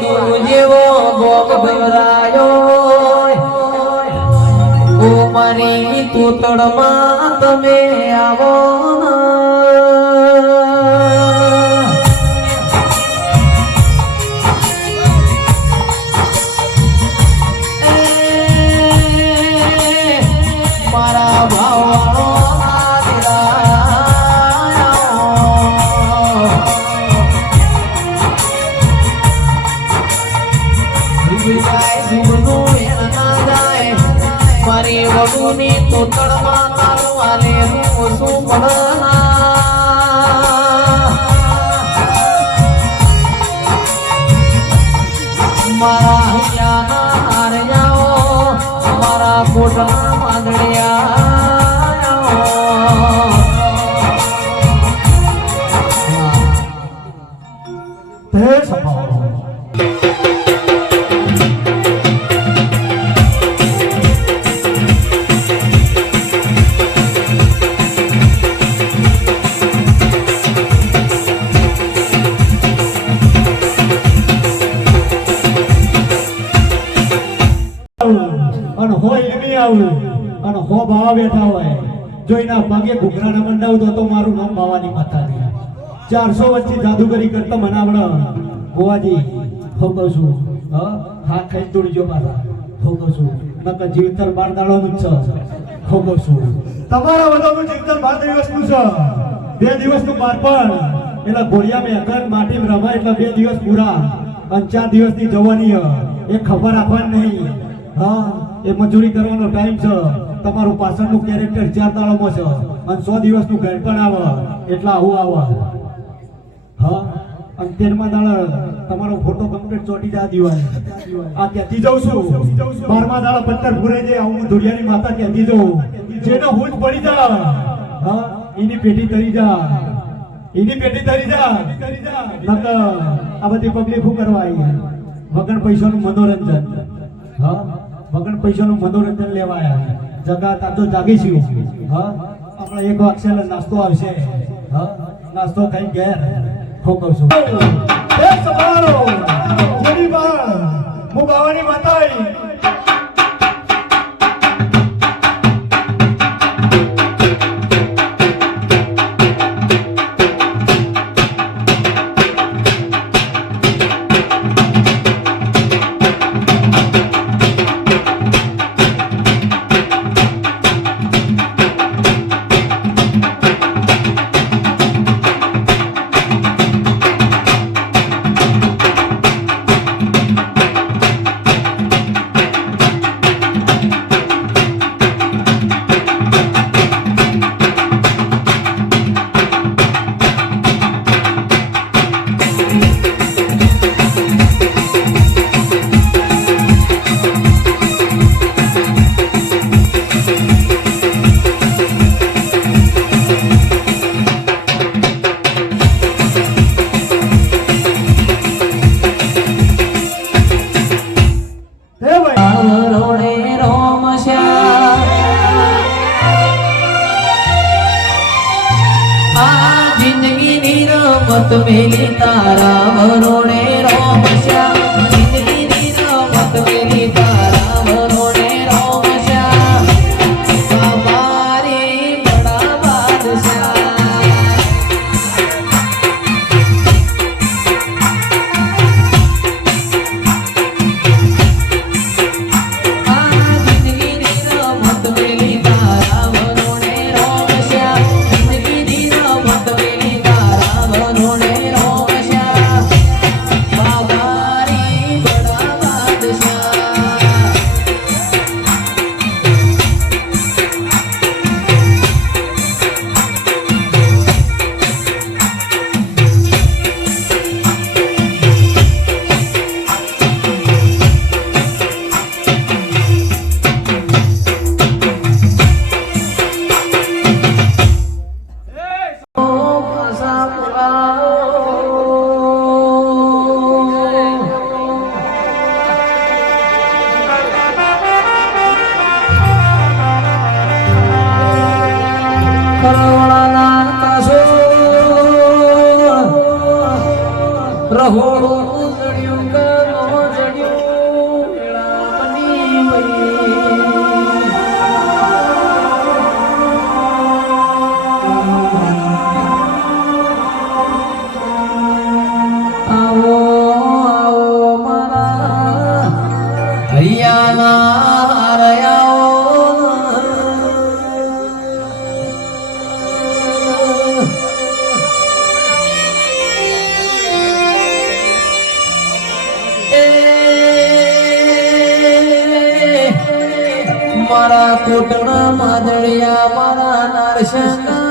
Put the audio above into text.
દૂધ જેવો ગોપ ભરાયો ઓ મારી તૂતળમાં તમે આવો મારા ભાવનો મારી વડુની તોતળમાં તારું આલે હું શું મારા હૈયાના હારયાઓ મારા કોટના માંગણિયા તે સભાઓ અને હોય નહીં આવું અને હો બાવા બેઠા હોય જોઈના ભાગે ઘૂઘરાના મંડાવું તો મારું નામ બાવાની માતા છે 400 વર્ષથી જાદુગરી કરતા મનાવડા ગોવાજી હો કહું છું હા ખાઈ તોડીજો પાછા હો કહું છું નકર જીવતર 12 દાડોનું જ છે હો કહું છું તમારા બધાનું જીવતર 12 દિવસનું છે 2 દિવસનું બાળપણ એટલે ઘોડિયા મેકર માટીમાં રમાય એટલે 2 દિવસ પૂરા અને 4 દિવસની જવાની એ ખબર આપવાની નહીં હા એ મજૂરી કરવાનો ટાઈમ છે તમારું પાછળનું કેરેક્ટર 4 દાડામાં છે અને 100 દિવસનું ઘર પણ આવે એટલે આવું આવે હા અને 13મા દાડા તમારો ફોટો કમ્પ્લીટ ચોટી જા દિવાળી આ કહેતી જાઉં છું 12મા દાડા પત્તર ભૂરાઈ જાય હું ધોડિયાની માતા કહેતી જાઉં જેનો હુજ પડી જા હા એની પેટી તરી જા નકર આ બધી પબ્લિક શું કરવા આવી વગર પૈસાનું મનોરંજન હા વગર પૈસાનું મનોરંજન લેવાયા જગા તાજો જાગીશું હા આપણે એક વાગશે નાસ્તો આવશે હા નાસ્તો ખાઈ ઘેર ખોકવ છું એ સવારો જેની બાળ હું બાવાની માતાઈ मत मेली तारा वरोणे रोम श्याम जिंदगी नी मत मेली तारा वरोणे रोम श्याम हमारे बड़ा बादशाह जिंदगी नी मत मेली तारा वरोणे रोम श्याम जिंदगी नी मत मेली तारा वरोणे रोम श्याम बाबा કોટણા માદળિયા મારા નારશંકર